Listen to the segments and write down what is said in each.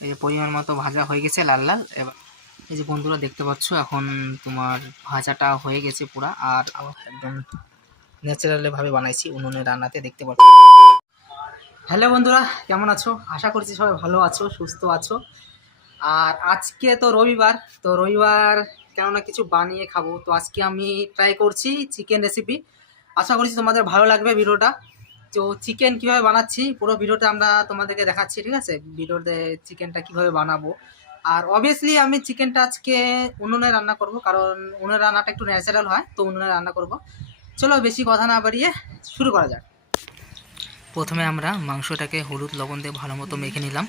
এই যে পরিমাণ মতো ভাজা হয়ে গেছে লাল লাল। এবার এই যে বন্ধুরা দেখতে পাচ্ছ এখন তোমার ভাজাটা হয়ে গেছে পুরা। আর একদম ন্যাচারালি ভাবে বানাইছি উনুনে রান্নাতে, দেখতে পাচ্ছ। হ্যালো বন্ধুরা, কেমন আছো? আশা করছি সবাই ভালো আছো, সুস্থ আছো। আর আজকে তো রবিবার, তো রবিবার কেননা কিছু বানিয়ে খাবো। তো আজকে আমি ট্রাই করছি চিকেন রেসিপি। আশা করছি তোমাদের ভালো লাগবে ভিডিওটা। তো চিকেন কিভাবে বানাচ্ছি পুরো ভিডিওটা আমরা তোমাদেরকে দেখাচ্ছি, ঠিক আছে? ভিডিওতে চিকেনটা কিভাবে বানাবো। আর অবভিয়াসলি আমি চিকেনটা আজকে উনুনে রান্না করব, কারণ উনুনের রান্নাটা একটু ন্যাচারাল হয়, তো উনুনে রান্না করব। চলো বেশি কথা না বাড়িয়ে শুরু করা যাক। প্রথমে আমরা মাংসটাকে হলুদ লবণ দিয়ে ভালো মতো মেখে নিলাম,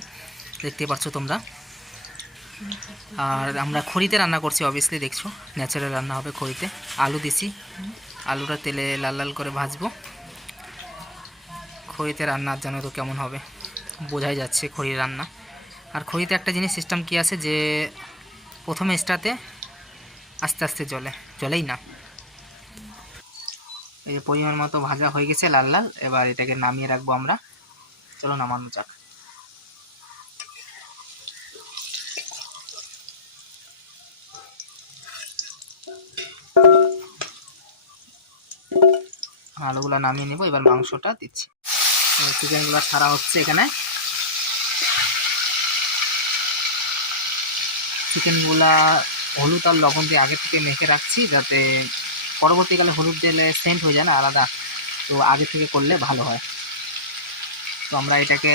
দেখতে পাচ্ছ তোমরা। আর আমরা খড়িতে রান্না করছি, অবভিয়াসলি দেখছো ন্যাচারাল রান্না হবে খড়িতে। আলু দিছি, আলুটা তেলে লাল লাল করে ভাজবো। খড়িতে রান্নার জানো তো কেমন হবে, বোঝাই যাচ্ছে খড়ির রান্না। আর খড়িতে একটা জিনিস সিস্টেম কি আছে যে প্রথমে স্টার্টে আস্তে আস্তে জ্বলেই না। এই পরিমাণ মতো ভাজা হয়ে গেছে লাল লাল। এবার এটাকে নামিয়ে রাখবো আমরা। চলো নামানো যাক। আলুগুলো নামিয়ে নেবো, এবার মাংসটা দিচ্ছি। চিকেনগুলো ছাড়া হচ্ছে এখানে। চিকেনগুলা হলুদ আর লবণ দিয়ে আগে থেকে মেখে রাখছি, যাতে পরবর্তীকালে হলুদ দিলে সেন্ট হয়ে যায় না আলাদা, তো আগে থেকে করলে ভালো হয়। তো আমরা এটাকে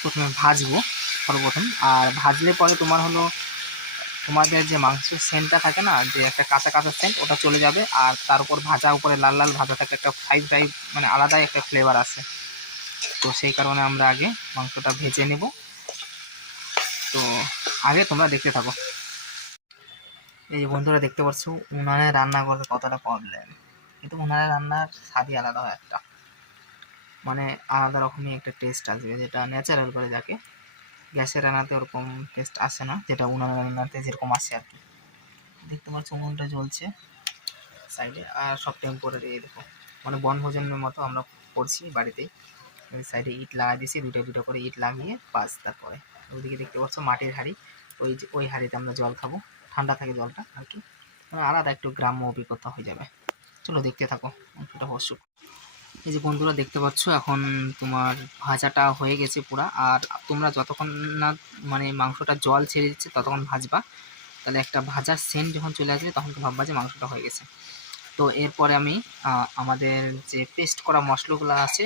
প্রথমে ভাজবো সর্বপ্রথম। আর ভাজলে পরে তোমার হলো তোমাদের যে মাংসের সেন্টটা থাকে না, যে একটা কাঁচা কাঁচা সেন্ট, ওটা চলে যাবে। আর তার উপর ভাজা, উপরে লাল লাল ভাজা থাকে, একটা ফ্রাই ফ্রাই মানে আলাদাই একটা ফ্লেভার আছে। তো সেই কারণে আমরা আগে মাংসটা ভেজে নেব। তো আগে তোমরা দেখতে থাকো। এই যে বন্ধুরা দেখতে পাচ্ছ উনানে রান্না করতে কতটা প্রবলেম, কিন্তু উনানে রান্নার স্বাদই আলাদা হয় একটা, মানে আলাদা রকমই একটা টেস্ট আসবে, যেটা ন্যাচারাল করে যাকে। গ্যাসের রান্নাতে ওরকম টেস্ট আসে না, যেটা উনানে রান্নাতে যেরকম আসে আর কি। দেখতে পাচ্ছ উনুনটা জ্বলছে সাইডে, আর সব টেম্পোরারি। দেখো মানে বনভোজনের মতো আমরা করছি বাড়িতেই। সাইডে ইট লাগাই দিয়েছি, দুটো দুটো করে ইট লাগিয়ে বাস। তারপরে ওইদিকে দেখতে পাচ্ছ মাটির হাঁড়ি, ওই হাঁড়িতে আমরা জল খাবো, ঠান্ডা থাকে জলটা আর কি, মানে আলাদা একটু গ্রাম্য অভিজ্ঞতা হয়ে যাবে। চলো দেখতে থাকো এটা অবশ্য। এই যে বন্ধুরা দেখতে পাচ্ছ এখন তোমার ভাজাটা হয়ে গেছে পুরা। আর তোমরা যতক্ষণ না মানে মাংসটা জল ছেড়ে দিচ্ছে ততক্ষণ ভাজবা, তাহলে একটা ভাজার সেন্ট যখন চলে আসবে তখন তো ভাববা যে মাংসটা হয়ে গেছে। তো এরপরে আমি আমাদের যে পেস্ট করা মশলাগুলো আছে,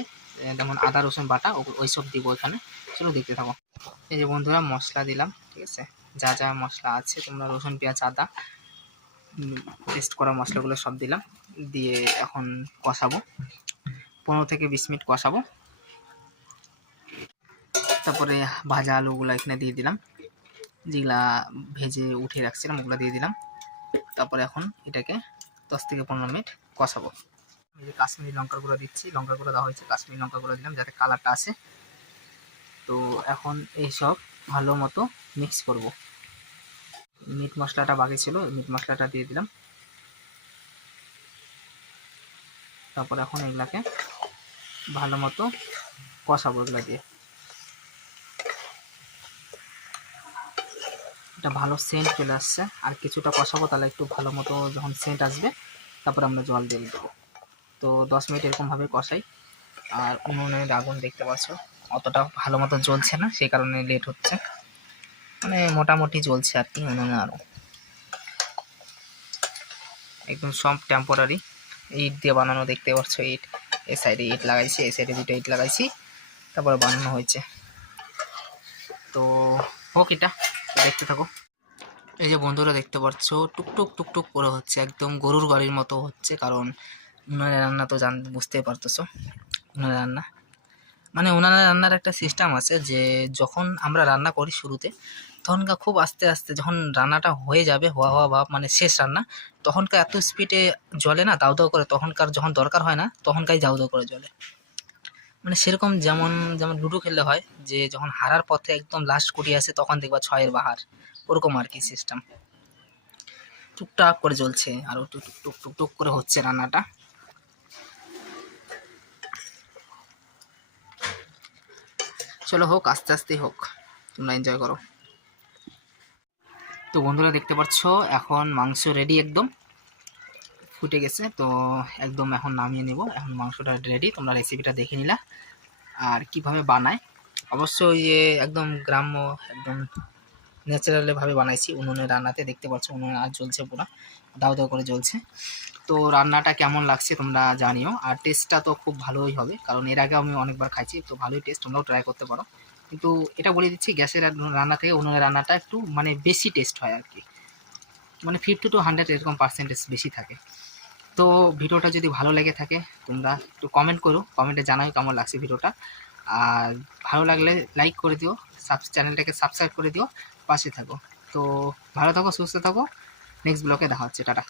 যেমন আদা রসুন বাটা, ওই সব দিব এখানে। চলো দেখতে থাকো। এই যে বন্ধুরা মশলা দিলাম, ঠিক আছে? যা যা মশলা আছে তোমরা, রসুন পেঁয়াজ আদা পেস্ট করা মশলাগুলো সব দিলাম, দিয়ে এখন কষাবো 15 থেকে 20 মিনিট কষাবো। তারপরে ভাজা আলুগুলো এখানে দিয়ে দিলাম, যেগুলা ভেজে উঠে রাখছিলাম ওগুলো দিয়ে দিলাম। তারপরে এখন এটাকে 10 থেকে 15 মিনিট কষাবো। এই যে কাশ্মীরি লঙ্কার গুঁড়ো দিচ্ছি, লঙ্কার গুঁড়ো দেওয়া হয়েছে, কাশ্মীরি লঙ্কার গুঁড়ো দিলাম যাতে কালারটা আসে। তো এখন এইসব ভালো মতো মিক্স করব। মিট মশলাটা বাকি ছিল, মিট মশলাটা দিয়ে দিলাম। তারপর এখন এগুলাকে ভালো মতো কষাবো এগুলা দিয়ে। এটা ভালো সেন্ট চলে আসছে, আর কিছুটা কষাবো, তাহলে একটু ভালো মতো যখন সেন্ট আসবে তারপর আমরা জল দিয়ে দেবো। তো 10 মিনিট এরকমভাবে কষাই। আর উনুনের আগুন দেখতে পাচ্ছ অতটা ভালো মতো জ্বলছে না, সেই কারণে লেট হচ্ছে, মানে মোটামুটি জ্বলছে আর কি উনুনে। আরও একদম সব টেম্পোরারি ইট দিয়ে বানানো, দেখতে পাচ্ছ ইট। এই সাইডে ইট লাগাইছি, এই সাইডে দুটো ইট লাগাইছি, তারপরে বানানো হয়েছে। তো হোক, এটা দেখতে থাকো। এই যে বন্ধুরা দেখতে পাচ্ছ টুকটুক টুকটুক করে হচ্ছে, একদম গরুর গাড়ির মতো হচ্ছে, কারণ উনানের রান্না তো বুঝতেই পারতেছো। উনানের রান্না মানে উনানের রান্নার একটা সিস্টেম আছে, যে যখন আমরা রান্না করি শুরুতে, তখনকার খুব আস্তে আস্তে যখন রান্নাটা হয়ে যাবে, হওয়া হওয়া ভাব মানে শেষ রান্না, তখনকার এত স্পিডে জ্বলে না, দাউ দাউ করে। তখনকার যখন দরকার হয় না তখনকারই দাউ দাউ করে জ্বলে। মানে সেরকম যেমন যেমন লুডো খেললে হয়, যে যখন হারার পথে একদম লাস্ট কুটি আসে তখন দেখবা ছয়ের বাহার, ওরকম আর কি সিস্টেম। টুকটাক করে জ্বলছে, আর টুক টুক টুক টুক করে হচ্ছে রান্নাটা। চলো হোক, আস্তে আস্তেই হোক, তোমরা এনজয় করো। তো বন্ধুরা দেখতে পাচ্ছ এখন মাংস রেডি, একদম ফুটে গেছে। তো একদম এখন নামিয়ে নেব। এখন মাংসটা রেডি, তোমরা রেসিপিটা দেখে নিলা আর কিভাবে বানায়। অবশ্যই যে একদম গ্রাম্য, একদম ন্যাচারালি ভাবে বানাইছি। উনুনে রান্নাতে দেখতে পাচ্ছ উনুনে আর জ্বলছে, পুরো দাও দাও করে জ্বলছে। তো রান্নাটা কেমন লাগছে তোমরা জানিও, আর টেস্টটা তো খুব ভালোই হবে, কারণ এর আগে আমি অনেকবার খাইছি, তো ভালোই টেস্ট, তোমরাও ট্রাই করতে পারো। কিন্তু এটা বলে দিচ্ছি, গ্যাসের রান্না থেকে উনুনের রান্নাটা একটু মানে বেশি টেস্ট হয় আর কি, মানে 50 to 100 এরকম পার্সেন্টেজ বেশি থাকে। তো ভিডিওটা যদি ভালো লেগে থাকে তোমরা একটু কমেন্ট করো, কমেন্টে জানাও কেমন লাগছে ভিডিওটা। আর ভালো লাগলে লাইক করে দিও, চ্যানেলটাকে সাবস্ক্রাইব করে দিও, পাশে থাকো। তো ভালো থাকো, সুস্থ থাকো, নেক্সট ব্লগে দেখা হচ্ছে, টাটা।